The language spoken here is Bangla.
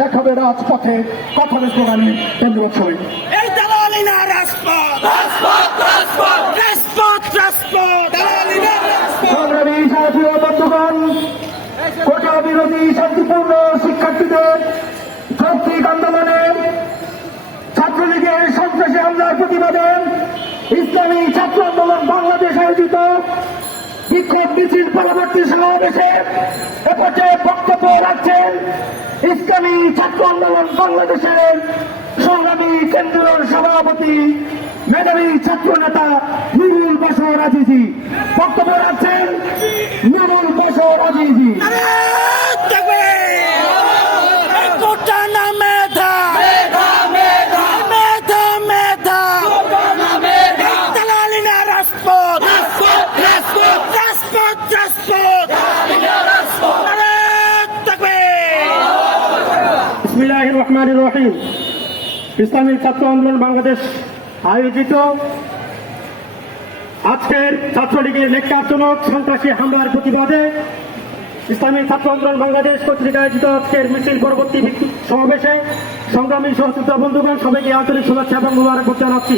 দেখাবে রাজপথে কথার স্লোগানে কেন্দ্র ছবি এই দালালি না রাজপথ রাজপথ রাজপথ রাজপথ রাজপথ দালালি না রাজপথ। সংগ্রামী সাথী ও বন্ধুগণ, কোটা বিরোধী শান্তিপূর্ণ শিক্ষার্থীদের যৌক্তিক আন্দোলনে ছাত্রলীগের সন্ত্রাসী হামলার প্রতিবাদে ইসলামী ছাত্র আন্দোলন বাংলাদেশ আয়োজিত বিক্ষোভ মিছিল পরবর্তী সমাবেশে এ পর্যায়ে বক্তব্য রাখছেন ইসলামী ছাত্র আন্দোলন বাংলাদেশের সংগ্রামী কেন্দ্রীয় সভাপতি মেধাবী ছাত্র নেতা নুরুল বশর আজিজি। বক্তব্য রাখছেন নুরুল বশর আজিজি। কোটা না মেধা মেধা মেধা মেধা মেধা দালালি না রাজপথ রাজপথ রাজপথ রাজপথ রাজপথ দালালি না রাজপথ। বিসমিল্লাহির রহমানির রহিম। ইসলামী ছাত্র আন্দোলন বাংলাদেশ আয়োজিত আজকের ছাত্রলীগের ন্যাক্কারজনক সন্ত্রাসী হামলার প্রতিবাদে ইসলামী ছাত্র আন্দোলন বাংলাদেশ কর্তৃক আয়োজিত আজকের মিছিল পরবর্তী সমাবেশে সংগ্রামী সহযোদ্ধা বন্ধুগণ সবাইকে আন্তরিক শুভেচ্ছা এবং মোবারকবাদ জানাচ্ছি।